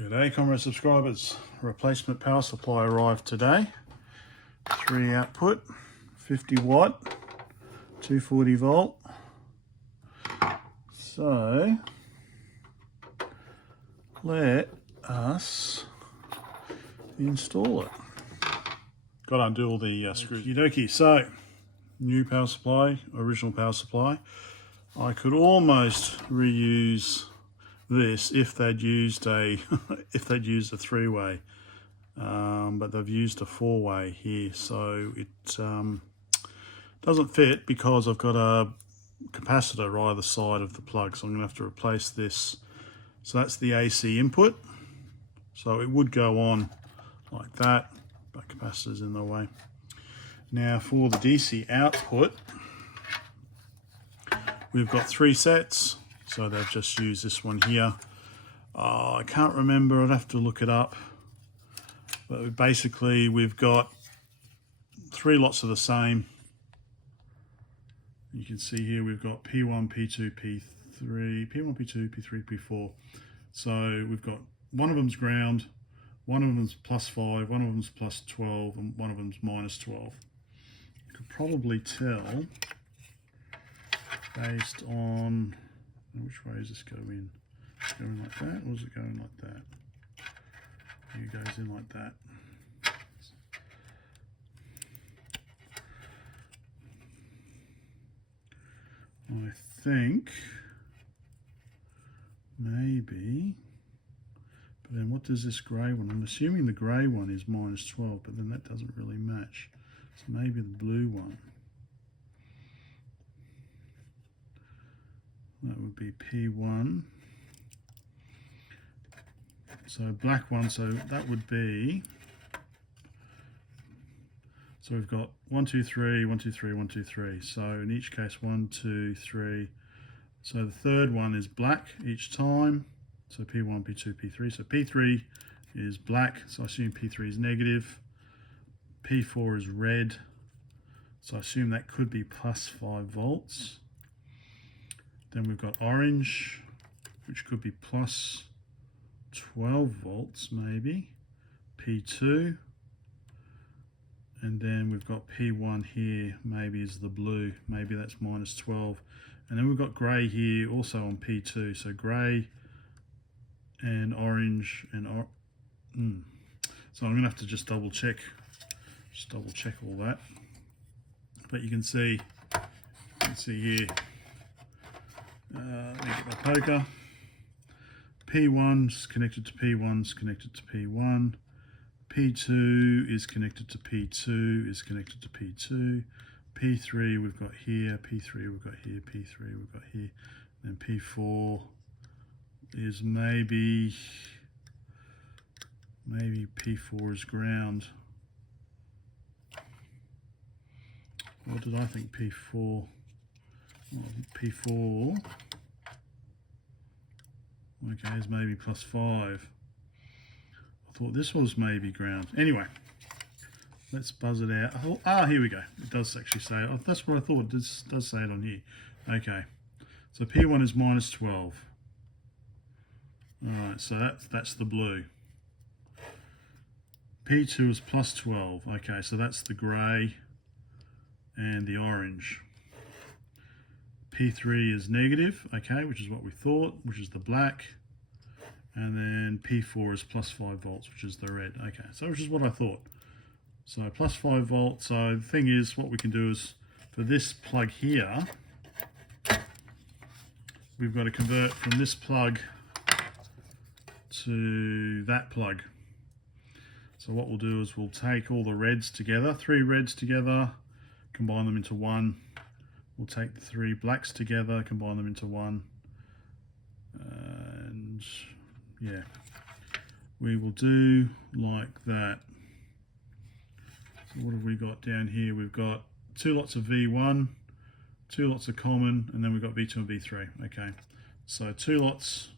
G'day comrade subscribers, replacement power supply arrived today. 3 output, 50 watt, 240 volt. So let us install it. Got to undo all the screws. Okie dokie. So new power supply, original power supply. I could almost reuse this if they'd used a three-way, but they've used a four-way here, so it doesn't fit because I've got a capacitor either side of the plug, so I'm going to have to replace this. So that's the AC input, so it would go on like that, but capacitor's in the way. Now for the DC output, we've got 3 sets. So they've just used this one here. I can't remember, I'd have to look it up. But basically we've got 3 lots of the same. You can see here we've got P1, P2, P3, P1, P2, P3, P4. So we've got one of them's ground, one of them's +5, one of them's +12, and one of them's -12. You could probably tell based on which way does this go in? Is it going like that, or is it going like that? It goes in like that. I think maybe, but then what does this grey one? I'm assuming the grey one is -12, but then that doesn't really match. So maybe the blue one. That would be P1. So black one, so that would be, so we've got 1, 2, 3, 1, 2, 3, 1, 2, 3. So in each case 1, 2, 3. So the third one is black each time. So P1, P2, P3. So P3 is black, so I assume P3 is negative. P4 is red, so I assume that could be +5 volts. Then we've got orange, which could be +12 volts maybe, P2. And then we've got P1 here, maybe is the blue, maybe that's -12. And then we've got grey here also on P2, so grey and orange and so I'm gonna have to just double check all that. But you can see here, let me get my poker. P1's connected to P1's connected to P1. P2 is connected to P2 is connected to P2. P3 we've got here, P3 we've got here, P3 we've got here. And P4 is maybe P4 is ground. What did I think P4? Well, P4, okay, is maybe +5. I thought this was maybe ground. Anyway, let's buzz it out. Oh, here we go. It does actually say it. Oh, that's what I thought. This does say it on here. Okay, so P1 is -12. All right, so that's the blue. P2 is +12. Okay, so that's the grey and the orange. P3 is negative, okay, which is what we thought, which is the black. And then P4 is +5 volts, which is the red. Okay, so which is what I thought. So +5 volts. So the thing is, what we can do is, for this plug here, we've got to convert from this plug to that plug. So what we'll do is we'll take all the reds together, 3 reds together, combine them into one. We'll take the 3 blacks together, combine them into one, and yeah, we will do like that. So what have we got down here? We've got 2 lots of V1, 2 lots of common, and then we've got V2 and V3. Okay, so 2 lots.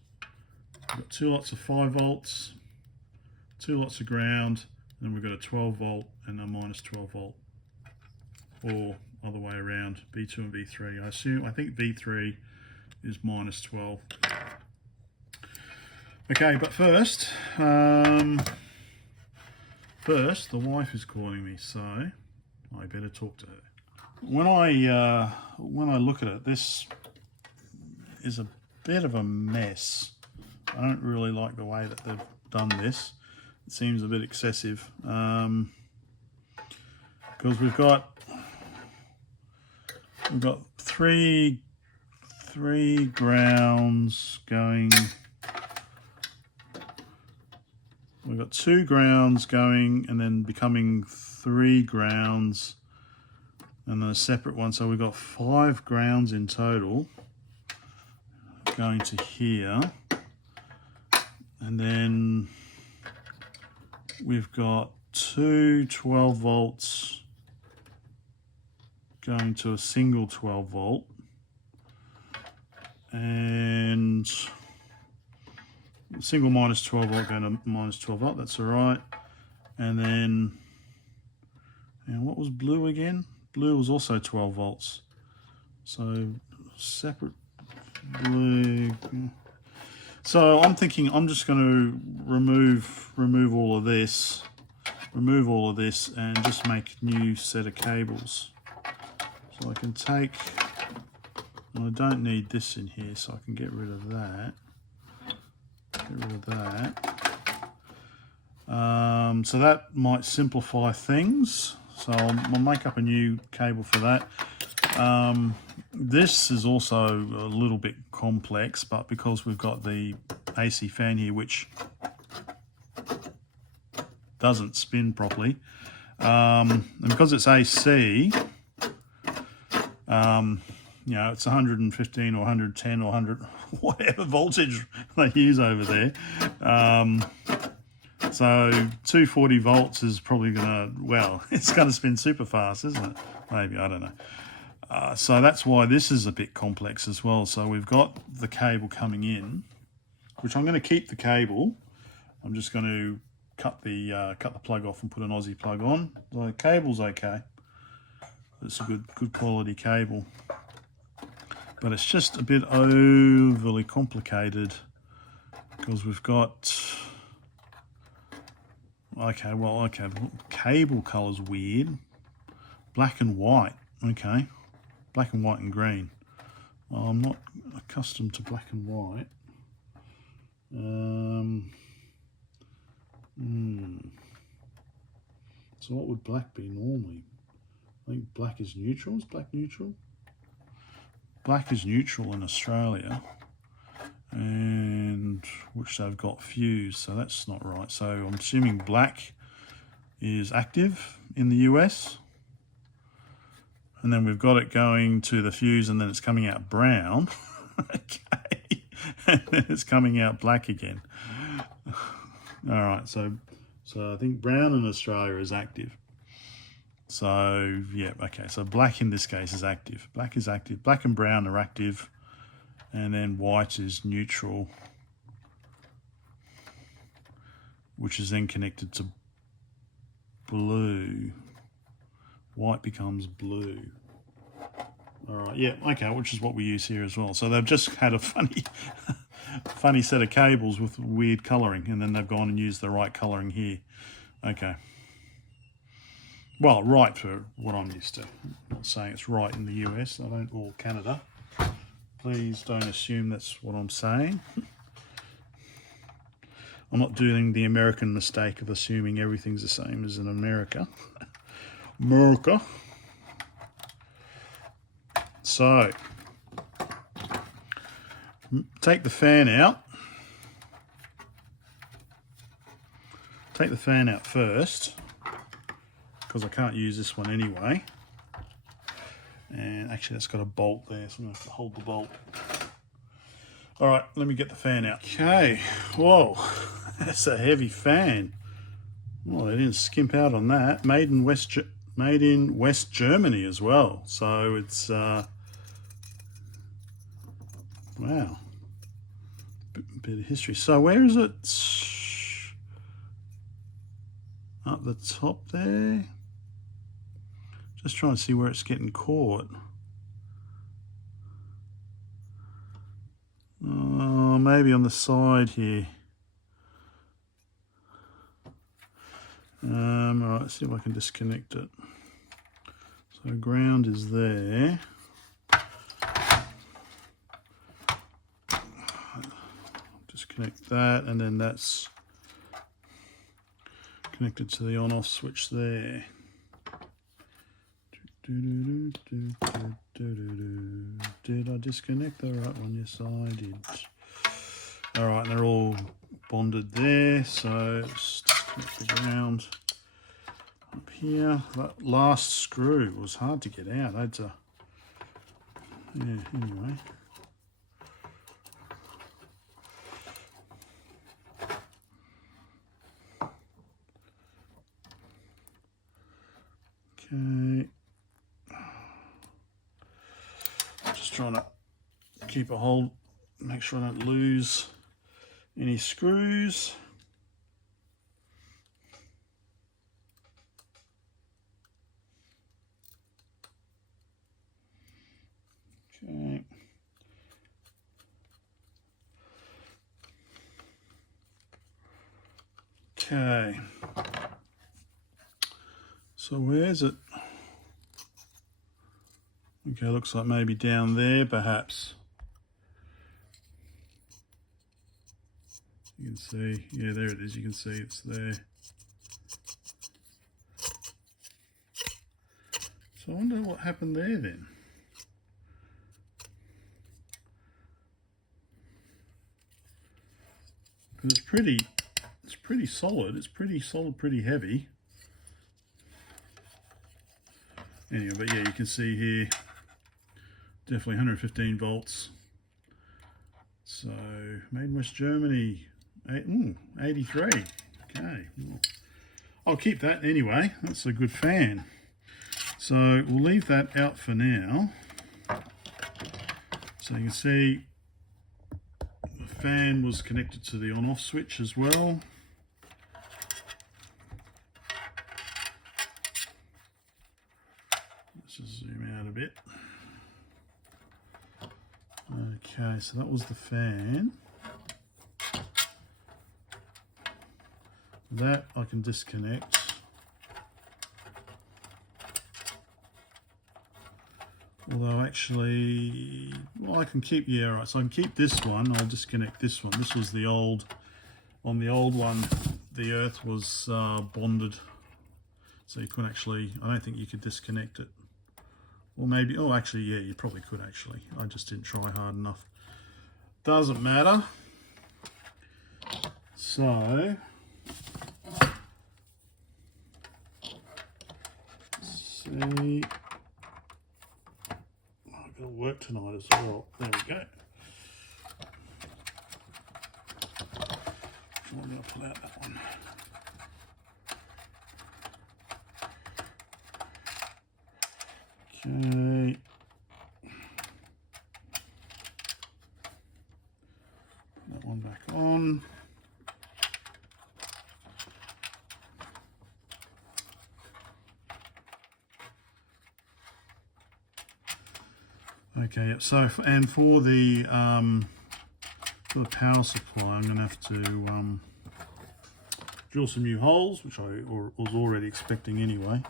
We've got 2 lots of 5 volts, 2 lots of ground, and then we've got a 12 volt and a -12 volt, or other way around, V2 and V3. I think V3 is -12. Okay, but first, the wife is calling me, so I better talk to her. When I look at it, this is a bit of a mess. I don't really like the way that they've done this. It seems a bit excessive, because we've got three grounds going. We've got 2 grounds going and then becoming 3 grounds and then a separate one. So we've got 5 grounds in total going to here. And then we've got 2 12 volts going to a single 12 volt. And single minus 12 volt going to minus 12 volt, that's all right. And then, and what was blue again? Blue was also 12 volts. So separate blue. So I'm thinking I'm just going to remove all of this, and just make a new set of cables. So I can take, well, I don't need this in here, so I can get rid of that. So that might simplify things. So I'll make up a new cable for that. This is also a little bit complex, but because we've got the AC fan here, which doesn't spin properly, and because it's AC, you know, it's 115 or 110 or 100, whatever voltage they use over there. So 240 volts is probably going to, well, it's going to spin super fast, isn't it? Maybe, I don't know. So that's why this is a bit complex as well. So we've got the cable coming in, which I'm going to keep the cable. I'm just going to cut the plug off and put an Aussie plug on. The cable's okay. It's a good quality cable. But it's just a bit overly complicated because we've got, okay, the cable color's weird. Black and white, okay. Black and white and green. Well, I'm not accustomed to black and white. So what would black be normally? I think black is neutral. Is black neutral? Black is neutral in Australia, and which they've got fused, so that's not right. So I'm assuming black is active in the US, and then we've got it going to the fuse, and then it's coming out brown. Okay, and then it's coming out black again. All right, so I think brown in Australia is active. So, yeah, okay, so black in this case is active. Black is active. Black and brown are active, and then white is neutral, which is then connected to blue. White becomes blue. All right, yeah, okay, which is what we use here as well. So they've just had a funny set of cables with weird colouring, and then they've gone and used the right colouring here. Okay. Well, right for what I'm used to. I'm not saying it's right in the US, or Canada. Please don't assume that's what I'm saying. I'm not doing the American mistake of assuming everything's the same as in America. So, take the fan out. Take the fan out first, because I can't use this one anyway. And actually that's got a bolt there, so I'm going to have to hold the bolt. All right, let me get the fan out. Okay, whoa, that's a heavy fan. Well, they didn't skimp out on that. Made in West Germany as well. So it's, wow, bit of history. So where is it? Up the top there. Just trying to see where it's getting caught. Oh, maybe on the side here. All right, let's see if I can disconnect it. So ground is there. Disconnect that, and then that's connected to the on-off switch there. Did I disconnect the right one? Yes, I did. All right, and they're all bonded there, so let's disconnect the ground up here. That last screw was hard to get out. I had to, yeah, anyway. Okay. Just trying to keep a hold, make sure I don't lose any screws. Okay. Okay. So where's it? Okay, looks like maybe down there perhaps. You can see, yeah, there it is. You can see it's there. So I wonder what happened there then. Because it's pretty solid. It's pretty solid, pretty heavy. Anyway, but yeah, you can see here, definitely 115 volts. So made in West Germany, 83. Okay, I'll keep that anyway. That's a good fan. So we'll leave that out for now. So you can see the fan was connected to the on-off switch as well. Let's just zoom out a bit. Okay, so that was the fan. That I can disconnect. Although actually, well, I can keep, yeah, right, so I can keep this one. I'll disconnect this one. This was the old, on the old one, the earth was bonded. So you couldn't actually, I don't think you could disconnect it. Or maybe, oh, actually, yeah, you probably could actually. I just didn't try hard enough. Doesn't matter. So, see, I've got to work tonight as well. There we go. I'm going to pull out that one. Okay. Put that one back on. Okay, so and for the power supply, I'm going to have to drill some new holes, which I was already expecting anyway.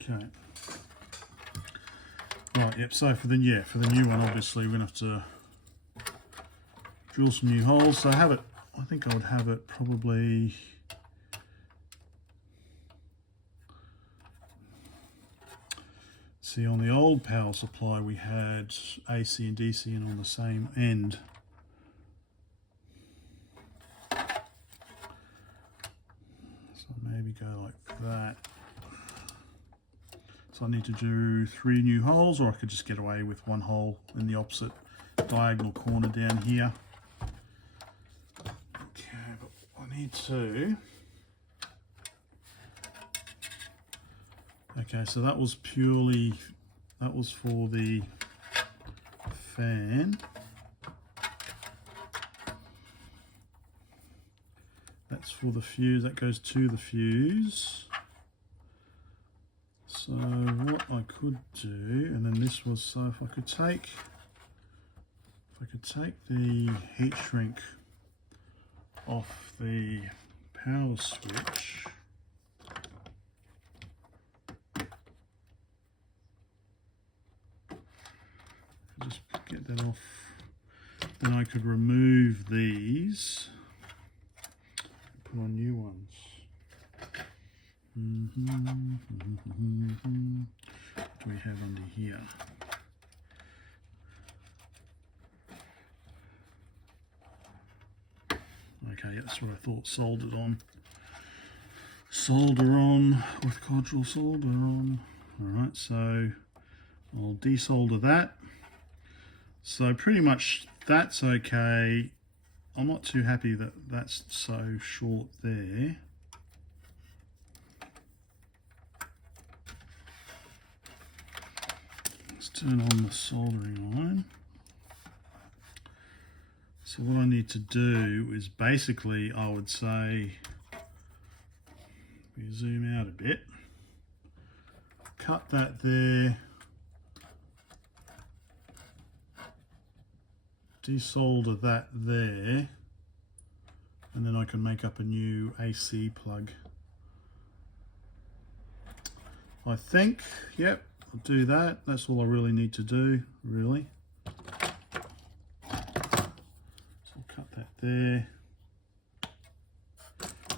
Okay. Right, yep, so for the new one, obviously we're going to have to drill some new holes. So I have it, I think I would have it probably, see, on the old power supply we had AC and DC in on the same end. So maybe go like that. So I need to do 3 new holes, or I could just get away with 1 hole in the opposite diagonal corner down here. Okay, but I need to... Okay, so that was purely, that was for the fan. That's for the fuse, that goes to the fuse. So what I could do, and then this was, so if I could take the heat shrink off the power switch, just get that off, then I could remove these, put on new ones. What do we have under here? Okay, that's what I thought. Soldered on. Solder on with Codral solder on. Alright, so I'll desolder that. So pretty much that's okay. I'm not too happy that that's so short there. Let's turn on the soldering iron. So what I need to do is basically, I would say, we zoom out a bit, cut that there, desolder that there, and then I can make up a new AC plug. I think, yep, I'll do that. That's all I really need to do, really. There,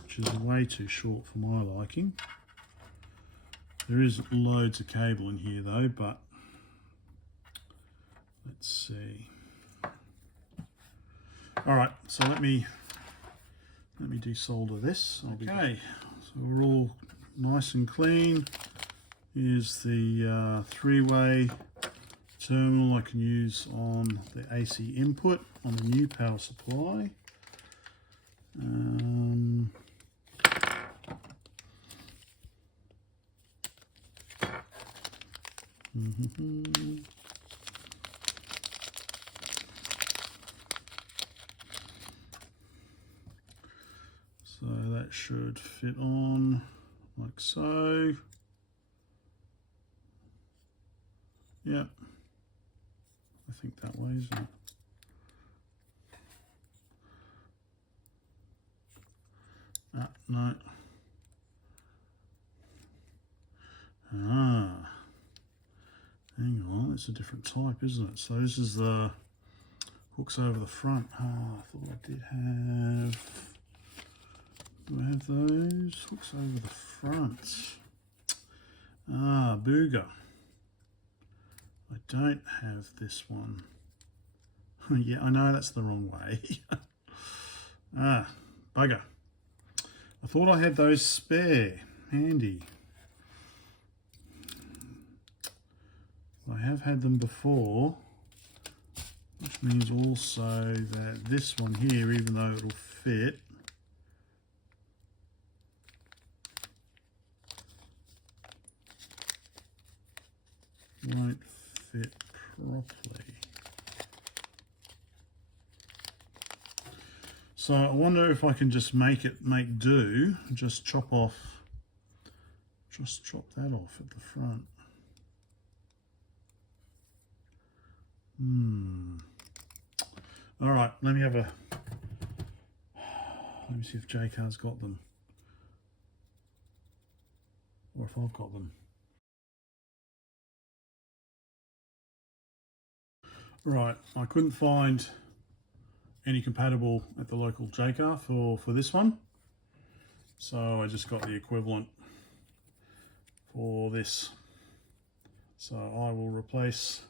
which is way too short for my liking. There is loads of cable in here though, but let's see. All right, so let me desolder this. Okay, so we're all nice and clean. Here's the three-way terminal I can use on the AC input on the new power supply. So that should fit on like so. Yep. I think that way, isn't it? Ah, no. Ah. Hang on, it's a different type, isn't it? So this is the hooks over the front. Ah, I thought I did have... Do I have those? Hooks over the front. Ah, booger. I don't have this one. Yeah, I know that's the wrong way. Ah, bugger. I thought I had those spare, handy. I have had them before, which means also that this one here, even though it'll fit, won't fit properly. So I wonder if I can just make do, just chop that off at the front. All right, let me see if J-Car's got them, or if I've got them. Right, I couldn't find any compatible at the local J-Car for this one, so I just got the equivalent for this. So I will replace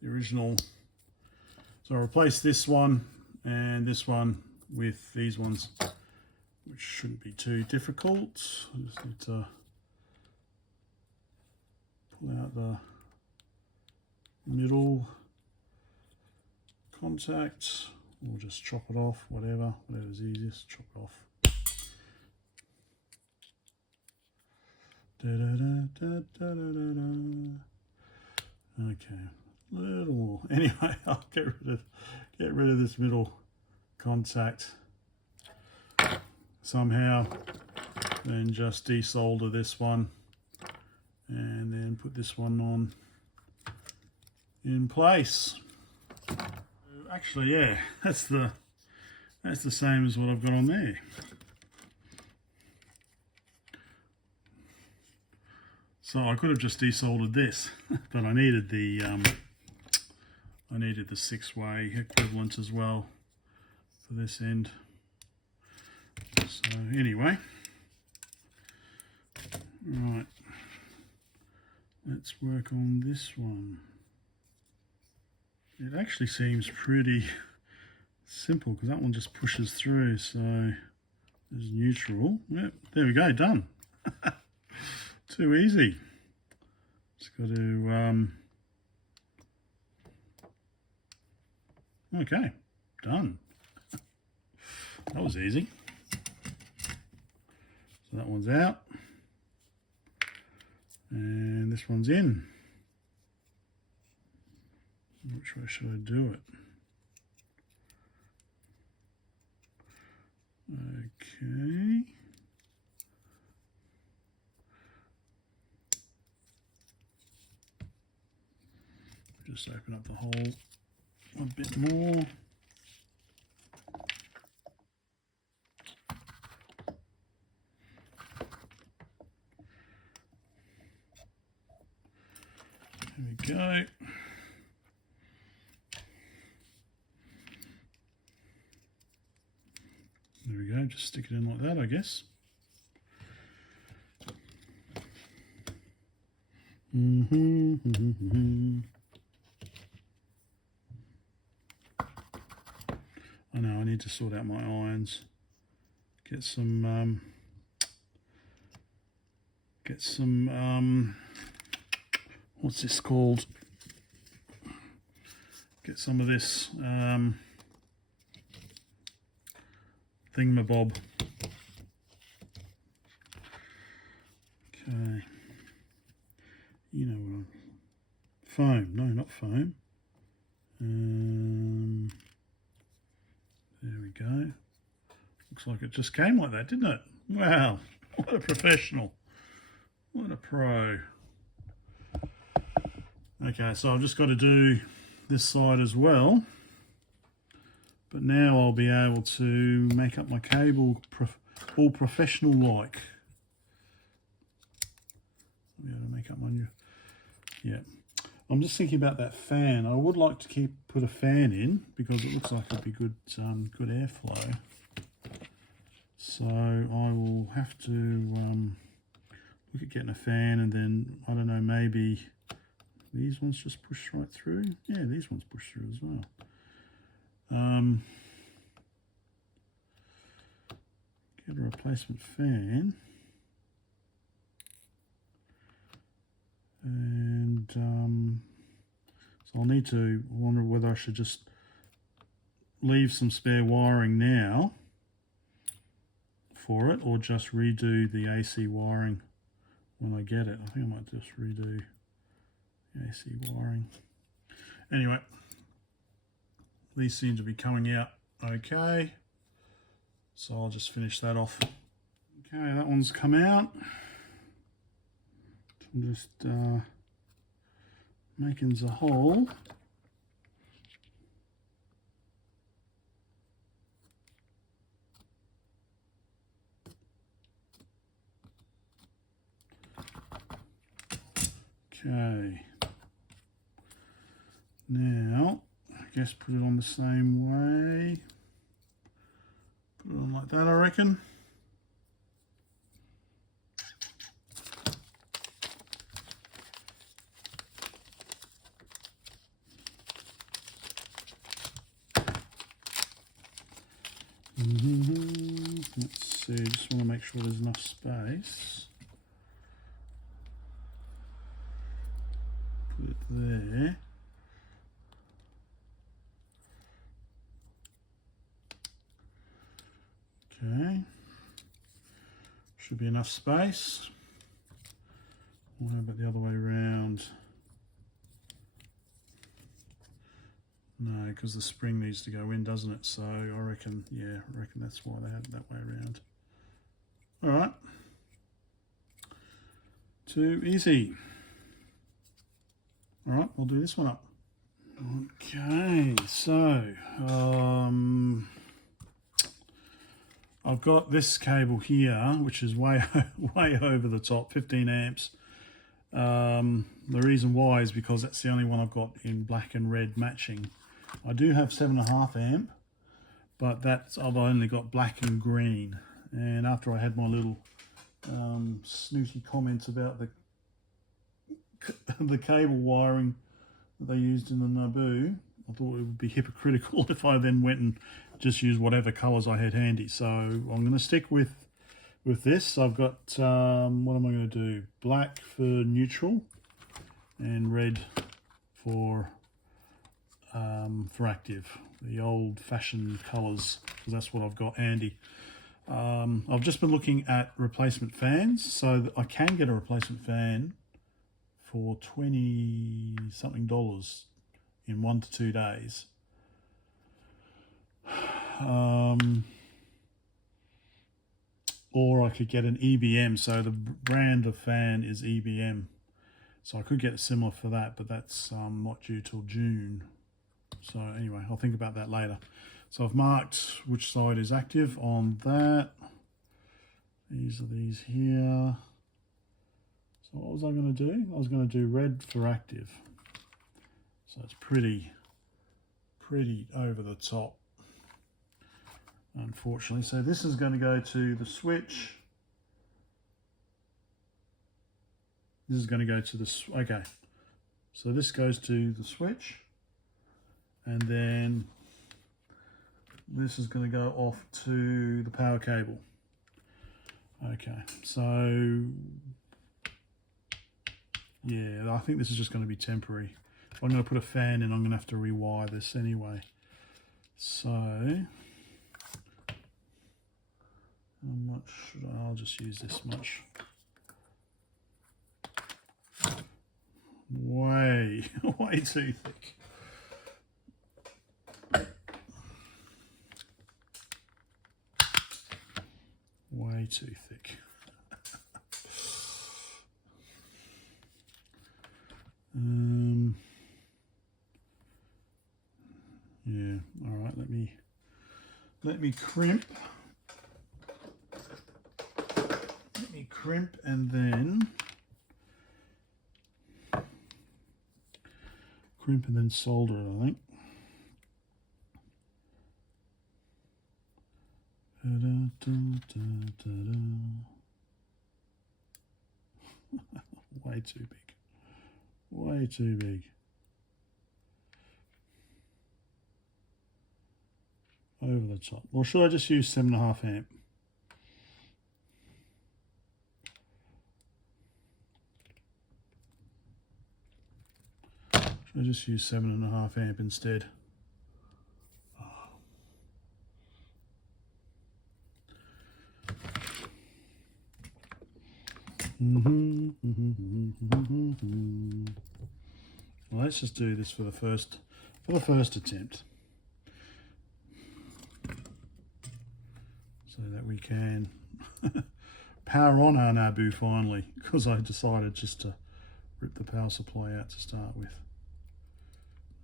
the original. So I'll replace this one and this one with these ones, which shouldn't be too difficult. I just need to pull out the middle contact, or just chop it off, whatever's easiest, chop it off. Okay, a little more. Anyway, I'll get rid of this middle contact somehow, then just desolder this one, and then put this one on in place. Actually, yeah, that's the same as what I've got on there. So I could have just desoldered this, but I needed the 6-way equivalent as well for this end. So anyway, right, let's work on this one. It actually seems pretty simple because that one just pushes through, so there's neutral. Yep, there we go, done. Too easy. Just got to okay, done. That was easy. So that one's out, and this one's in. Which way should I do it? Okay. Just open up the hole a bit more. There we go. There we go, just stick it in like that, I guess. I know, I need to sort out my irons. Get some what's this called? Get some of this thingamabob. Okay. You know what foam. No, not foam. There we go. Looks like it just came like that, didn't it? Wow, what a professional. What a pro. Okay, so I've just got to do this side as well. But now I'll be able to make up my cable all professional-like. I'll be able to make up my new... Yeah. I'm just thinking about that fan. I would like to put a fan in because it looks like it'd be good airflow. So I will have to look at getting a fan, and then, I don't know, maybe these ones just push right through. Yeah, these ones push through as well. Get a replacement fan, and so I'll need to wonder whether I should just leave some spare wiring now for it, or just redo the AC wiring when I get it. I think I might just redo the AC wiring. Anyway, these seem to be coming out okay, so I'll just finish that off. Okay, that one's come out. I'm just making the hole. Okay, now I guess put it on the same way. Put it on like that, I reckon. Let's see, just want to make sure there's enough space. Put it there. Okay, should be enough space. What about the other way around? No, because the spring needs to go in, doesn't it? So I reckon, yeah, I reckon that's why they had it that way around. All right. too easy. All right, I'll do this one up. Okay, so I've got this cable here, which is way over the top, 15 amps. The reason why is because that's the only one I've got in black and red matching. I do have 7.5 amp, but I've only got black and green. And after I had my little snooty comments about the cable wiring that they used in the NABU, I thought it would be hypocritical if I then went and just used whatever colours I had handy. So I'm going to stick with this. I've got, what am I going to do? Black for neutral and red for active. The old-fashioned colours, because that's what I've got handy. I've just been looking at replacement fans, so that I can get a replacement fan for $20-something in 1 to 2 days. Or I could get an EBM, so the brand of fan is EBM. So I could get similar for that, but that's not due till June. So anyway, I'll think about that later. So I've marked which side is active on that. These are these here. So what was I going to do? I was going to do red for active. So it's pretty over the top, unfortunately. So this is going to go to the switch. This is going to go to the, okay. So this goes to the switch. And then this is going to go off to the power cable. Okay, so yeah, I think this is just going to be temporary. If I'm going to put a fan in, I'm going to have to rewire this anyway. So how much should I'll just use this much. Way too thick. Way too thick. Yeah, all right, let me crimp. Let me crimp and then solder it, I think. Way too big. Way too big. Over the top. Or should I just use 7.5 amp? Should I just use 7.5 amp instead? Well, let's just do this for the first attempt, so that we can power on our NABU finally, because I decided just to rip the power supply out to start with.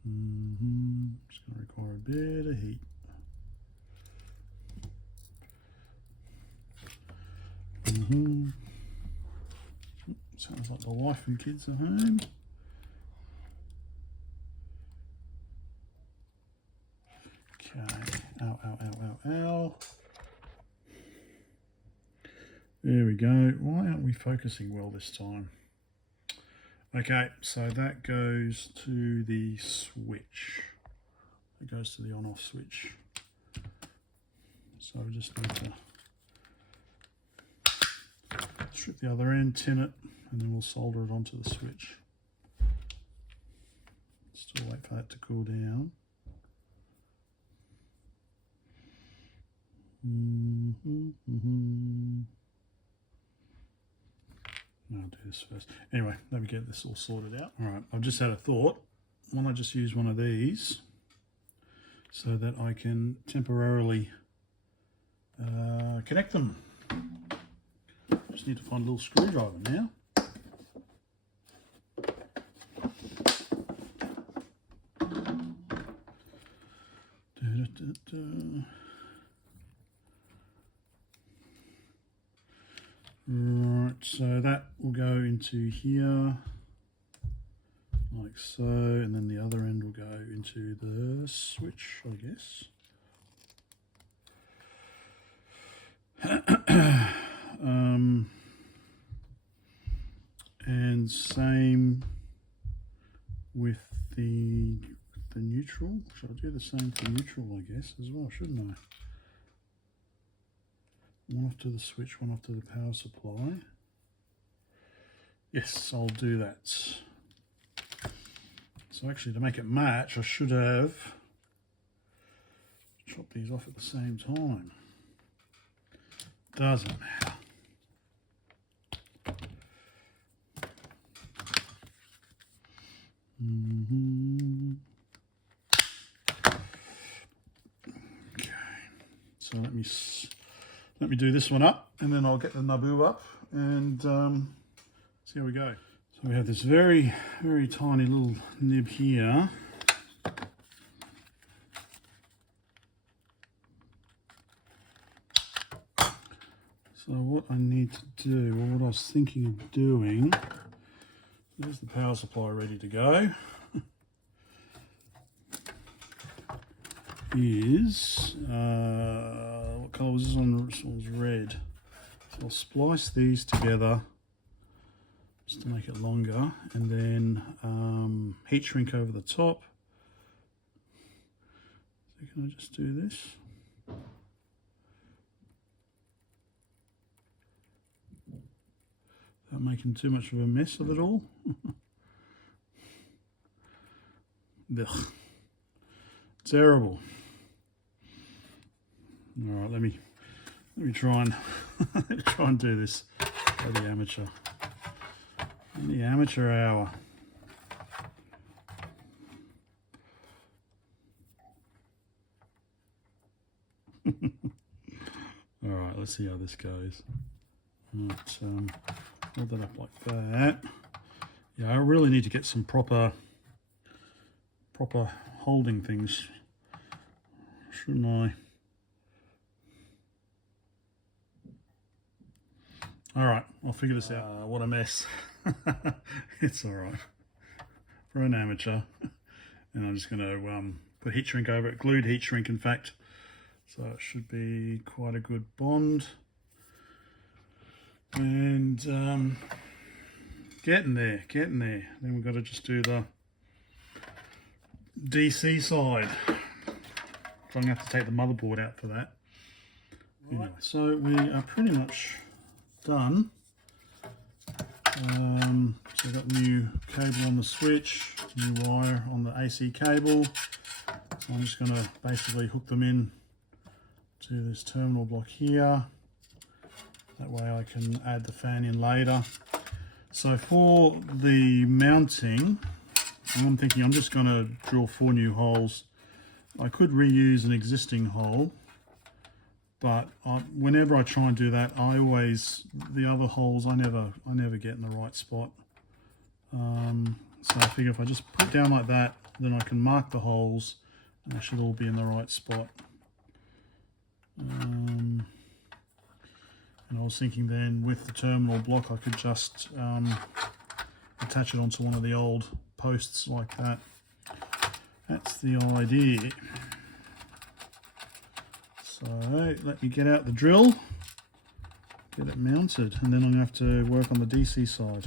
It's going to require a bit of heat. Sounds like the wife and kids are home. Okay, ow. There we go. Why aren't we focusing well this time? Okay, so that goes to the switch. It goes to the on-off switch. So we just need to strip the other end, tin it, and then we'll solder it onto the switch. Still wait for that to cool down. I'll do this first. Anyway, let me get this all sorted out. All right, I've just had a thought. Why don't I just use one of these so that I can temporarily connect them. Just need to find a little screwdriver now. Right, so that will go into here, like so, and then the other end will go into the switch, I guess. And same with the neutral. Should I do the same for neutral, I guess, as well, shouldn't I? One off to the switch, one off to the power supply. Yes, I'll do that. So actually, to make it match, I should have chopped these off at the same time. Doesn't matter. Okay, so let me do this one up, and then I'll get the NABU up and see how we go. So we have this very, very tiny little nib here. So what I need to do, or what I was thinking of doing, there's the power supply ready to go, is, what colour was this one? This one was red. So I'll splice these together just to make it longer, and then heat shrink over the top. So can I just do this? Without making too much of a mess of it all. Ugh. Terrible. All right, let me try and do this for the amateur. In the amateur hour. All right, let's see how this goes. Right, hold that up like that. Yeah, I really need to get some proper holding things, shouldn't I? All right, I'll figure this out. What a mess. It's all right for an amateur. And I'm just going to put heat shrink over it, glued heat shrink in fact. So it should be quite a good bond. And getting there. Then we've got to just do the DC side. So I'm going to have to take the motherboard out for that. Anyway, so we are pretty much done. So I've got new cable on the switch, new wire on the AC cable. So I'm just going to basically hook them in to this terminal block here. That way I can add the fan in later. So for the mounting, I'm thinking I'm just going to drill 4 new holes. I could reuse an existing hole, but whenever I try and do that, the other holes I never get in the right spot. So I figure if I just put it down like that, then I can mark the holes and they should all be in the right spot. And I was thinking then with the terminal block I could just attach it onto one of the old posts like that. That's the idea. So let me get out the drill, get it mounted, and then I'm going to have to work on the DC side.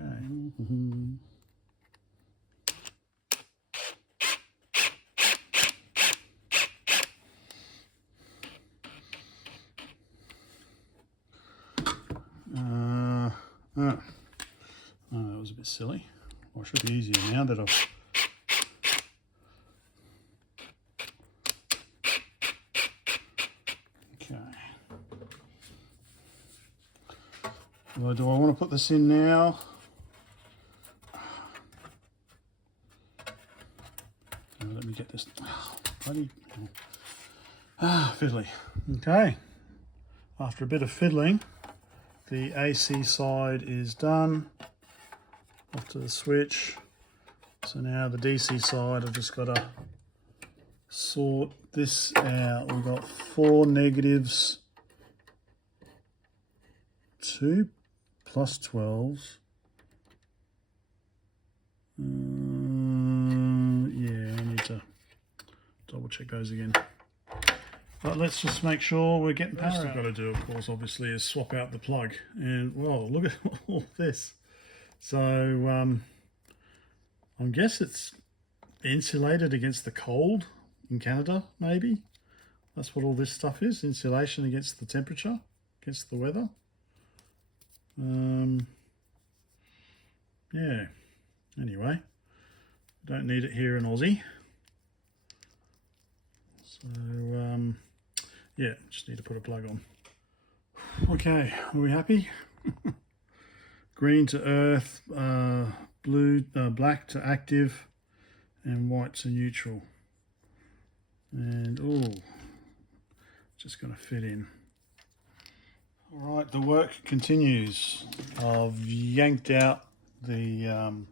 Okay. Oh, that was a bit silly. Well, it should be easier now that I've... Okay. Well, do I want to put this in now? Let me get this... bloody... fiddly. Okay. After a bit of fiddling, the AC side is done. Off to the switch. So now the DC side, I've just got to sort this out. We've got 4 negatives 2 plus 12s. Yeah, I need to double check those again. But let's just make sure we're getting power. What I've got to do, of course, obviously, is swap out the plug. And, well, look at all this. So, I guess it's insulated against the cold in Canada, maybe. That's what all this stuff is, insulation against the temperature, against the weather. Yeah, anyway, don't need it here in Aussie. So, yeah, just need to put a plug on. Okay, are we happy? Green to earth, black to active, and white to neutral. And, oh, just going to fit in. All right, the work continues. I've yanked out the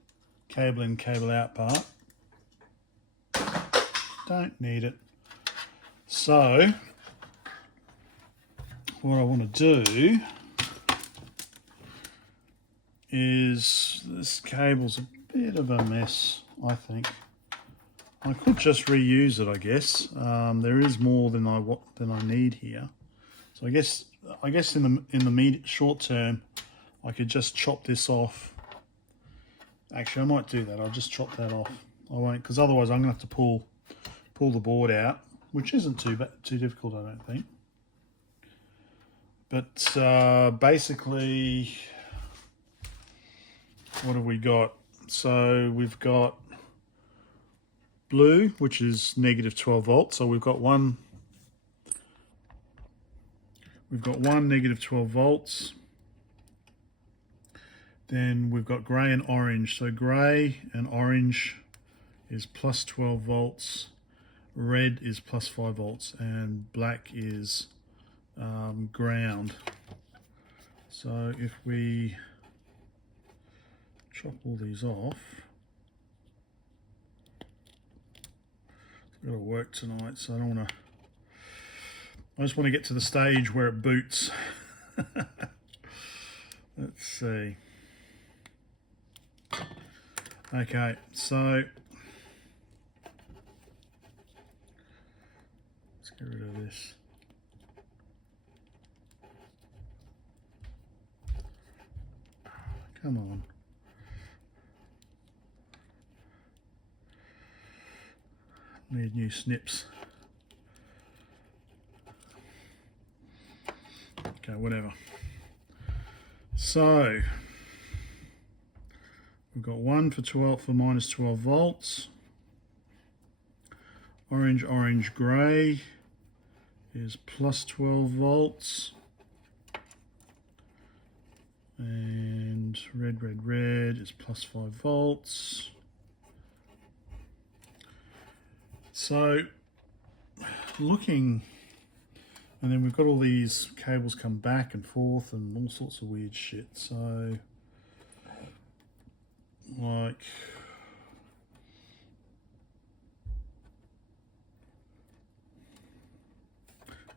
cable in, cable out part. Don't need it. So, what I want to do is, this cable's a bit of a mess, I think. I could just reuse it, I guess. There is more than I need here. So I guess in the short term, I could just chop this off. Actually, I might do that. I'll just chop that off. I won't, because otherwise I'm going to have to pull the board out, which isn't too difficult, I don't think. But basically, what have we got? So we've got blue, which is negative 12 volts. So we've got one negative 12 volts. Then we've got grey and orange. So grey and orange is plus 12 volts. Red is plus 5 volts. And black is ground. So if we chop all these off, I've got to work tonight, so I don't want to. I just want to get to the stage where it boots. Let's see. Okay, so let's get rid of this. Come on. Need new snips. Okay, whatever. So we've got one for minus 12 volts. Orange, grey is plus 12 volts. And red is plus 5 volts. So looking, and then we've got all these cables come back and forth and all sorts of weird shit. So like,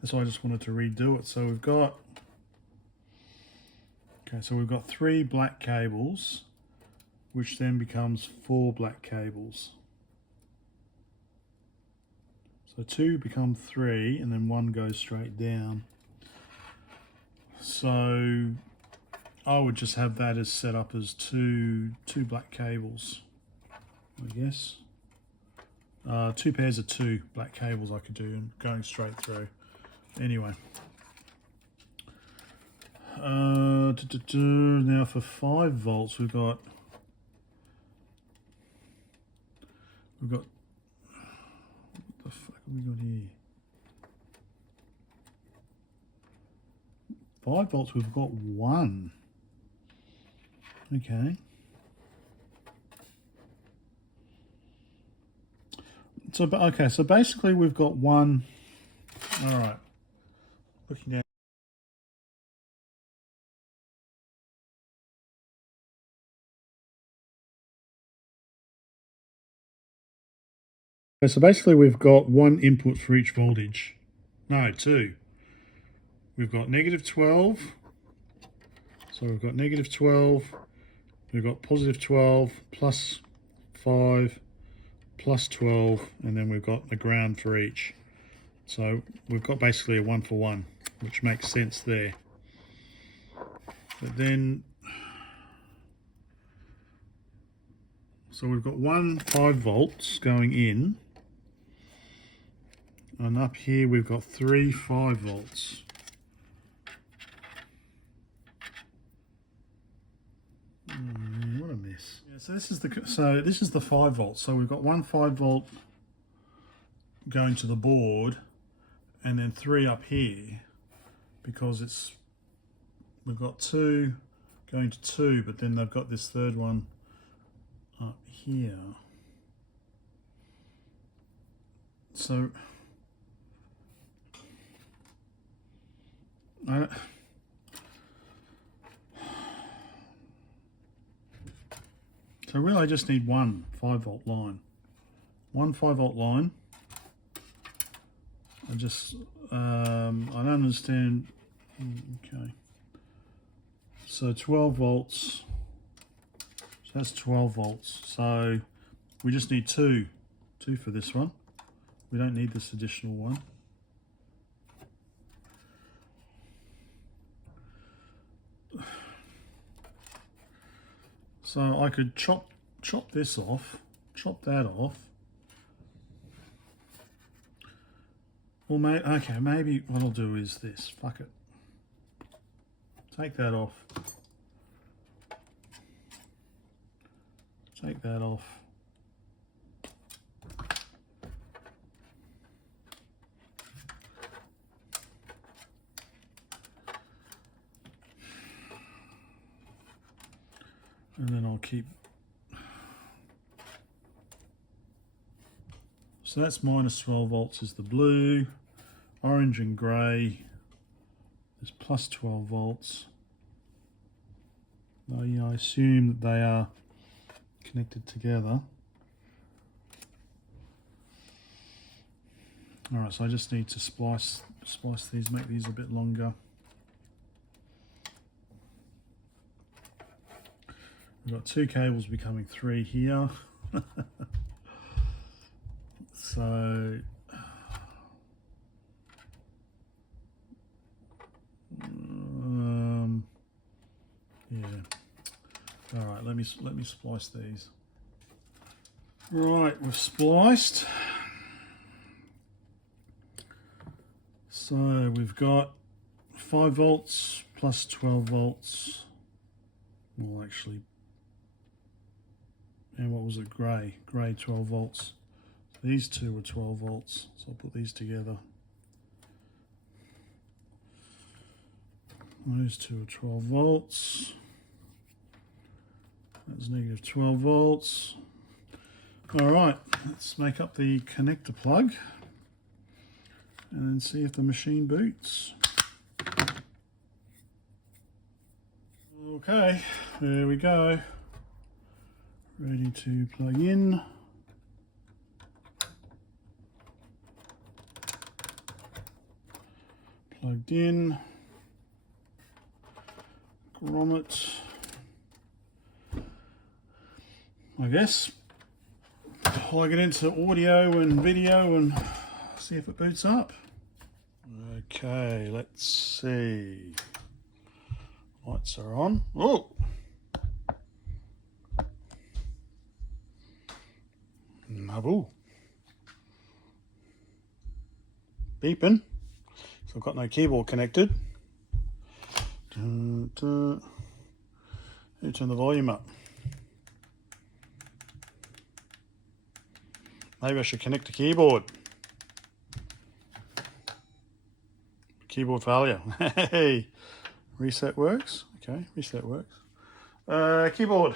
so I just wanted to redo it. So we've got, okay, so we've got 3 black cables, which then becomes 4 black cables. So 2 become 3, and then 1 goes straight down. So I would just have that as set up as two black cables, I guess. 2 pairs of 2 black cables I could do, and going straight through. Anyway. Now for 5 volts, we've got what the fuck have we got here? 5 volts, we've got 1. Okay. So, okay, so basically we've got 1. All right. Looking down. So basically we've got 1 input for each voltage. No, 2. We've got negative 12 So we've got negative 12, we've got positive 12, plus 5, plus 12, and then we've got the ground for each. So we've got basically a 1-for-1, which makes sense there. But then, so we've got 5 volts going in, and up here we've got 3 5 volts. What a mess. Yeah, so this is the 5 volts. So we've got 1 5 volt going to the board, and then 3 up here, because we've got 2 going to 2, but then they've got this third one up here. So really I just need 1 5 volt line. 1 5 volt line. I don't understand. Okay. So 12 volts. So that's 12 volts. So we just need 2 for this one. We don't need this additional one. So I could chop this off, chop that off. Well, maybe what I'll do is this. Fuck it. Take that off. Take that off. And then I'll keep. So that's minus 12 volts is the blue, orange and grey is plus 12 volts. Now, I assume that they are connected together. Alright, so I just need to splice these, make these a bit longer. We've got 2 cables becoming 3 here. So yeah. All right, let me splice these. Right, we've spliced. So we've got 5 volts plus 12 volts. Well, actually, and what was it? Grey 12 volts. These two were 12 volts, so I'll put these together. Those two are 12 volts. That's negative 12 volts. All right, let's make up the connector plug and then see if the machine boots. Okay, there we go. Ready to plug in. Plugged in. Grommet. I guess plug it into audio and video and see if it boots up. Okay, let's see. Lights are on. Oh! NABU. Beeping. So I've got no keyboard connected. Let me turn the volume up. Maybe I should connect the keyboard. Keyboard failure. Hey, reset works. Okay, reset works. Keyboard.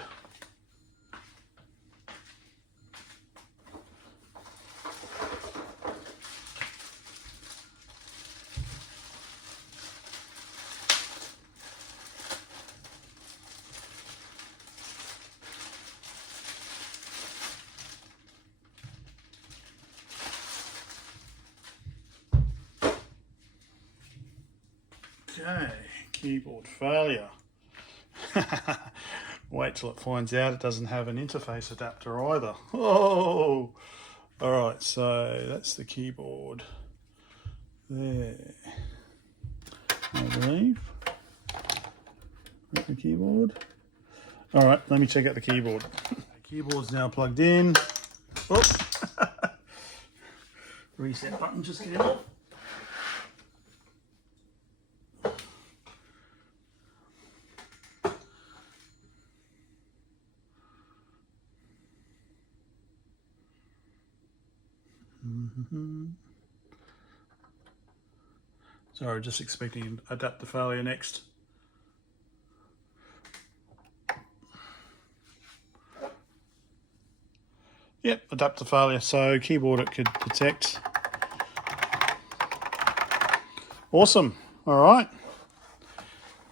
Okay, keyboard failure. Wait till it finds out it doesn't have an interface adapter either. Oh! Alright, so that's the keyboard there, I believe. That's the keyboard. Alright, let me check out the keyboard. The keyboard's now plugged in. Oh. Reset button just came off. Sorry, just expecting adapter failure next. Yep, adapter failure. So keyboard it could detect. Awesome. All right.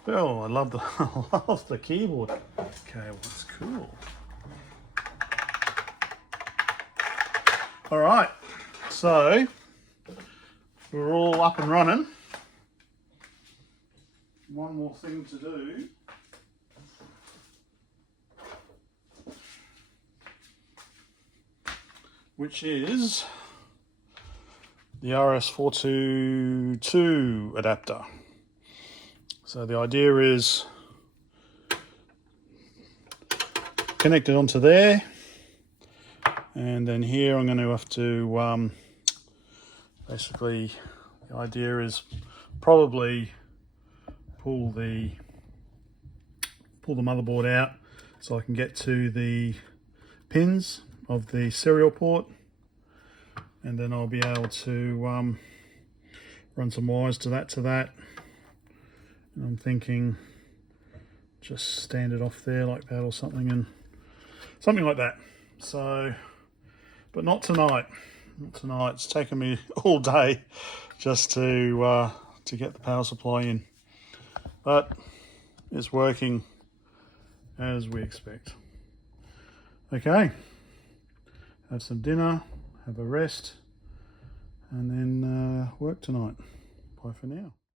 Oh, I love the keyboard. Okay, what's cool? All right. So we're all up and running. One more thing to do. Which is the RS422 adapter. So the idea is connect it onto there, and then here I'm going to have to basically, the idea is probably pull the motherboard out so I can get to the pins of the serial port, and then I'll be able to run some wires to that. And I'm thinking just stand it off there like that or something, and something like that. So, but not tonight. Not tonight. It's taken me all day just to get the power supply in, but it's working as we expect. Okay. Have some dinner, have a rest, and then work tonight. Bye for now.